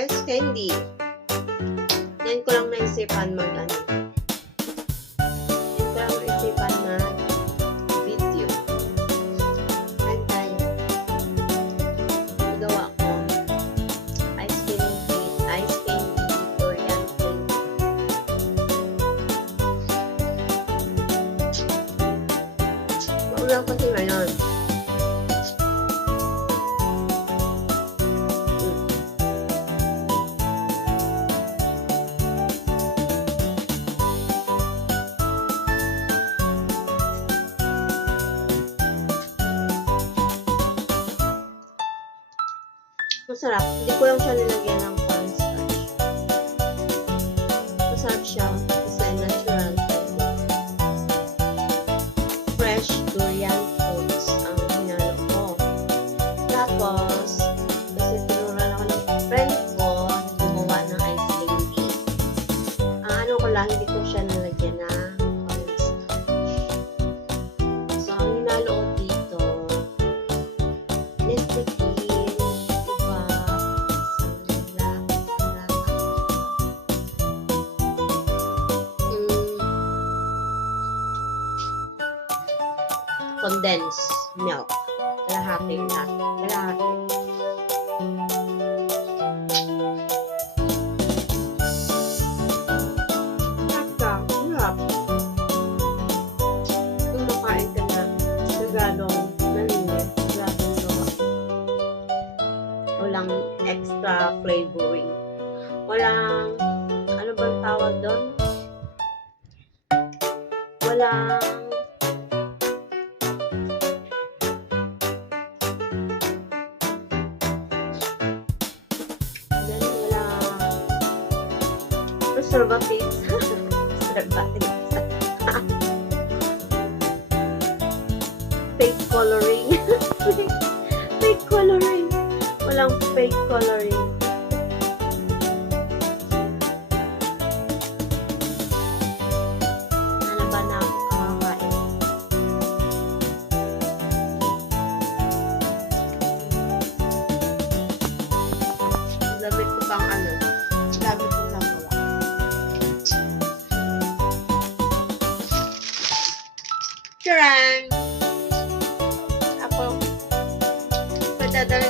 ice candy. Yan ko lang naisipan mag-ano. Yan ko lang naisipan mag-video. Yan tayo. Nagawa ko. Ice candy, durian candy. Maulang kasi ngayon. Masarap. Hindi ko lang siya nilagyan ng cornstarch. Masarap siya. Kasi natural. Fresh durian fruits ang hinalo ko. Tapos, kasi tinuruan ako ng friend ko gumawa ng ice candy. Ang ano ko lang, hindi ko siya nilagyan ng cornstarch. So, ang hinalo ko dito, Nesquik. Condensed milk. Kalahati na. Kalahati. Sarap. Sarap. Kung makain ka na sigadong malinis, sigadong gawa. Walang extra flavoring. Walang, ano bang tawag doon? Walang preservatives. Preservatives. Fake coloring. Fake coloring. Walang fake coloring. Ano ba na kakakain? Gamit ko pang ano? Gamit ko lang gawa. Charan! Ako, padadala